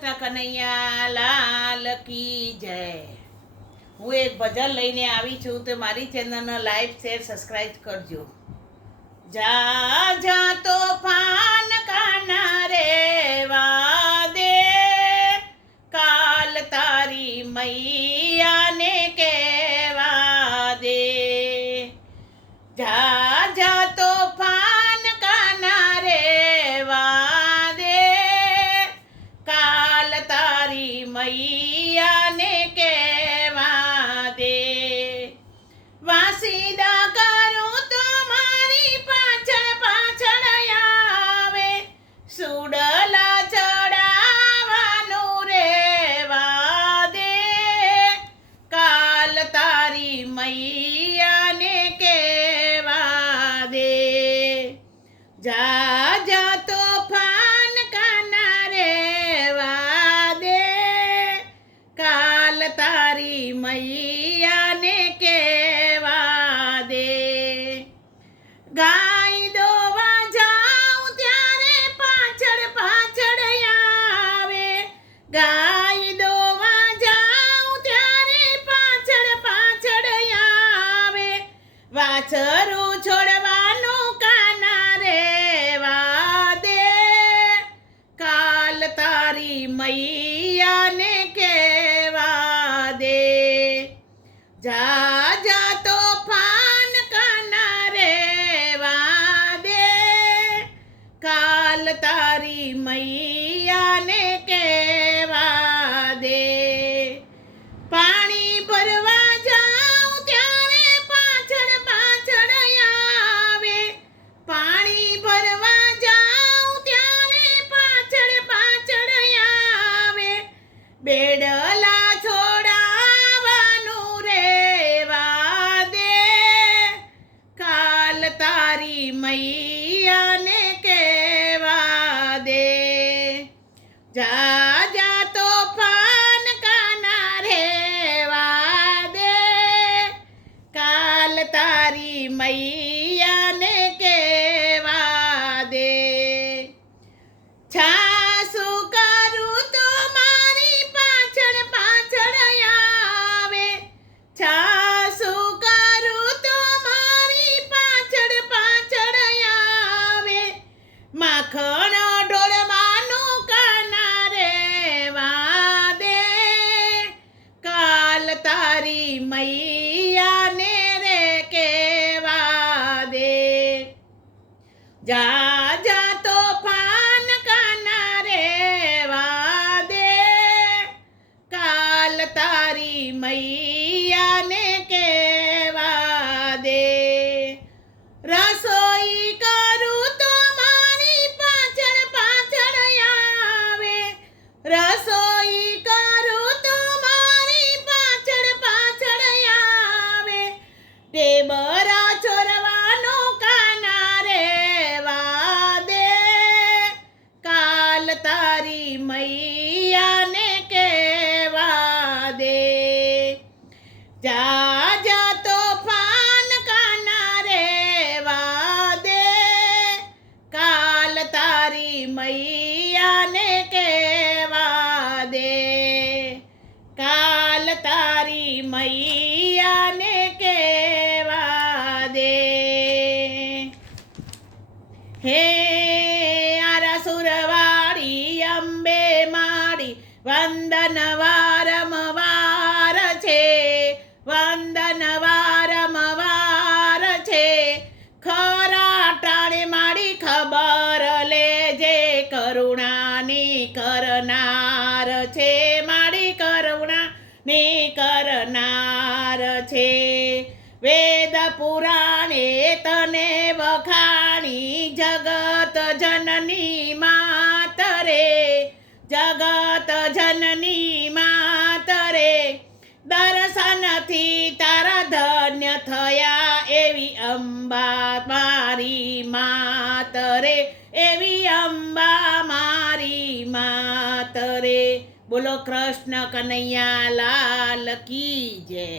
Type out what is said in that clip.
કૃષ્ણ કનૈયા લાલ કી જય। હું એક ભજન લઈને આવી છું, તો મારી ચેનલને લાઈક શેર સબસ્ક્રાઈબ કરજો। જા જા તોફાન કાના રેવા દે, કાલ તારી મૈયાને કહેવા દે। જા જા તોફાન કાના રેવા દે, કાલ તારી મૈયાને કહેવા દે। વાસીદા કરું તો મારી પાછળ પાછળ આવે, સુડલા ચડાવવાનું રેવા દે, કાલ તારી મૈયાને કહેવા દે। જા જા તોફાન કાના રેવા દે, કાલ તારી મૈયાને કહેવા દે। ગાય દોવા જાઉં ત્યારે પાછળ પાછળ આવે, ગાય દોવા જાઉં ત્યારે પાછળ પાછળ આવે, વાછરું છોડવાનું કાના રેવા દે, કાલ તારી મૈયાને કહેવા દે। જા જા તોફાન કાના રેવા દે, કાલ તારી મૈયાને કહેવા દે। પાણી ભરવા જાઉં ત્યારે પાછળ પાછળ આવે, પાણી ભરવા જાઉં ત્યારે પાછળ પાછળ આવે, બેડલા છોડાવવાનું રેવા દે, કાલ તારી મૈયાને કહેવા દે। જા જા તોફાન કાના રેવા દે, કાલ તારી મૈયાને કહેવા દે। છાસુ કરું તો મારી પાછળ પાછળ આવે, છાસુ કરું તો મારી પાછળ પાછળ આવે, માખણ ઢોળવાનું કાના રેવા દે, કાલ તારી મૈયાને રે કહેવા દે। જા જા તોફાન કાના રેવા દે, કાલ તારી મૈયાને કહેવા દે। રસોઈ કરું તો મારી પાછળ પાછળ આવે, રસોઈ કરું તો મારી પાછળ પાછળ આવે, ટેબરા ચોરવાનું કાના રેવા દે, કાલ તારી મૈયાને કહેવા દે। જા જા તોફાન કાના રેવા દે, કાલ તારી મૈયાને કહેવા દે, કાલ તારી મૈયાને કહેવા દે। હે આરાસુરવાળી અંબે માડી, વંદન વારંવાર છે, વંદન વારંવાર છે, ખરા ટાણે માડી ખબર લેજે, કરુણાની કરનાર છે, માડી કરુણાની કરનાર છે। વેદ પુરાણે તને વખાણી, જગત જનની માત રે, જગત જનની માત રે, દર્શનથી તારા ધન્ય થયા, એવી અંબા મારી માત રે, એવી અંબા મારી માત રે। બોલો કૃષ્ણ કનૈયા લાલ કી જય।